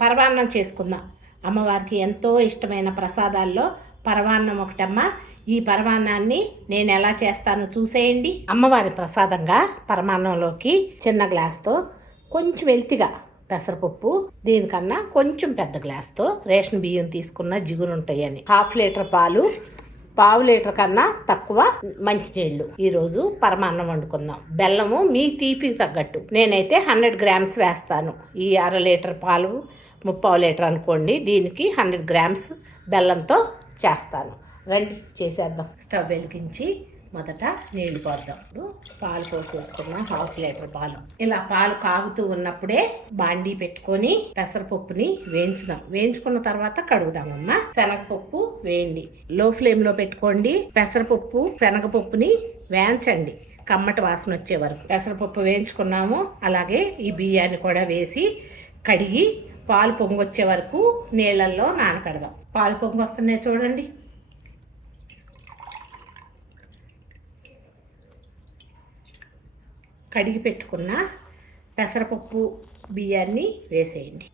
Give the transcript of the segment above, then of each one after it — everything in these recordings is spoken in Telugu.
పరమాన్నం చేసుకుందాం. అమ్మవారికి ఎంతో ఇష్టమైన ప్రసాదాల్లో పరమాన్నం ఒకటమ్మా. ఈ పరమాన్నాన్ని నేను ఎలా చేస్తానో చూసేయండి. అమ్మవారి ప్రసాదంగా పరమాన్నంలోకి చిన్న గ్లాస్తో కొంచెం వెల్తిగా పెసరపప్పు దీనికన్నా కొంచెం పెద్ద గ్లాస్తో రేషన్ బియ్యం తీసుకున్న జిగురు ఉంటాయని హాఫ్ లీటర్ పాలు పావు లీటర్ కన్నా తక్కువ మంచినీళ్ళు. ఈరోజు పరమాన్నం వండుకుందాం. బెల్లము మీ తీపి తగ్గట్టు. నేనైతే హండ్రెడ్ గ్రామ్స్ వేస్తాను. ఈ అర లీటర్ పాలు ముప్పావు లీటర్ అనుకోండి దీనికి హండ్రెడ్ గ్రామ్స్ బెల్లంతో చేస్తాను. రండి చేసేద్దాం. స్టవ్ వెలిగించి మొదట నీళ్ళు పోద్దాం. ఇప్పుడు పాలు పోసేసుకున్నాం హాఫ్ లీటర్ పాలు. ఇలా పాలు కాగుతూ ఉన్నప్పుడే బాండీ పెట్టుకొని పెసరపప్పుని వేయించుదాం. వేయించుకున్న తర్వాత కడుగుదామమ్మా. శనగపప్పు వేయండి. లో ఫ్లేమ్లో పెట్టుకోండి. పెసరపప్పు శనగపప్పుని వేయించండి. కమ్మటి వాసన వచ్చే వరకు. పెసరపప్పు వేయించుకున్నాము. అలాగే ఈ బియ్యాన్ని కూడా వేసి కడిగి పాలు పొంగొచ్చే వరకు నీళ్ళల్లో నానపెడదాం. పాలు పొంగు వస్తున్నాయి చూడండి. కడిగి పెట్టుకున్న పెసరపప్పు బియ్యాన్ని వేసేయండి.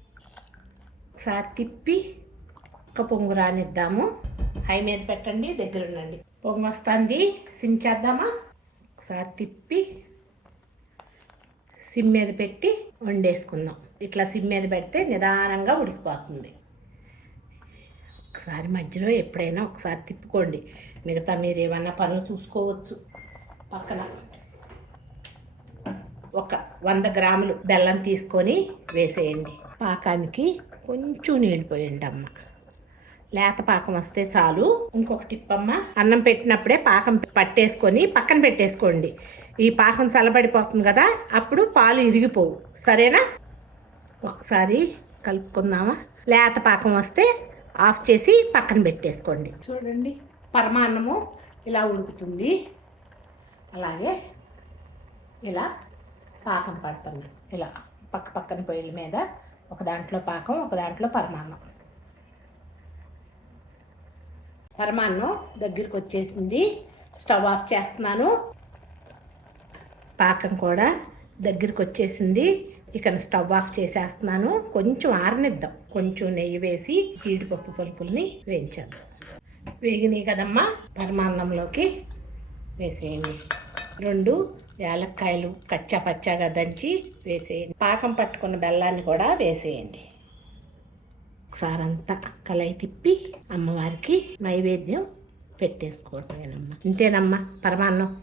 ఒకసారి తిప్పి ఒక పొంగు రానిద్దాము. హై మీద పెట్టండి దగ్గర ఉండండి పొంగు వస్తుంది సిమ్ చేద్దామా? ఒకసారి తిప్పి సిమ్ మీద పెట్టి వండేసుకుందాం. ఇట్లా సిమ్ మీద పెడితే నిదానంగా ఉడికిపోతుంది. ఒకసారి మధ్యలో ఎప్పుడైనా ఒకసారి తిప్పుకోండి. మిగతా మీరు ఏమన్నా పనులు చూసుకోవచ్చు. పక్కన ఒక వంద గ్రాములు బెల్లం తీసుకొని వేసేయండి. పాకానికి కొంచెం నీళ్ళు పోయండి అమ్మ లేత పాకం వస్తే చాలు. ఇంకొక టిప్ అమ్మ అన్నం పెట్టినప్పుడే పాకం పట్టేసుకొని పక్కన పెట్టేసుకోండి. ఈ పాకం చల్లబడిపోతుంది కదా అప్పుడు పాలు ఇరిగిపోవు. సరేనా? ఒకసారి కలుపుకుందామా? లేత పాకం వస్తే ఆఫ్ చేసి పక్కన పెట్టేసుకోండి. చూడండి పరమాన్నము ఇలా ఉడుకుతుంది. అలాగే ఇలా పాకం పడుతుంది. ఇలా పక్క పక్కన పొయ్యిల మీద ఒక దాంట్లో పాకం ఒక దాంట్లో పరమాన్నం. పరమాన్నం దగ్గరికి వచ్చేసింది. స్టవ్ ఆఫ్ చేస్తున్నాను. పాకం కూడా దగ్గరికి వచ్చేసింది ఇక స్టవ్ ఆఫ్ చేసేస్తున్నాను. కొంచెం ఆరనిద్దాం. కొంచెం నెయ్యి వేసి జీడిపప్పు పలుకుల్ని వేయించేద్దాం. వేగినాయి కదమ్మా. పరమాన్నంలోకి వేసేయండి. రెండు యాలక్కాయలు కచ్చా పచ్చాగా దంచి వేసేయండి. పాకం పట్టుకున్న బెల్లాన్ని కూడా వేసేయండి. ఒకసారి అంతా కలయి తిప్పి అమ్మవారికి నైవేద్యం పెట్టేసుకోవటమేనమ్మా. ఇంతేనమ్మా పరమాన్నం.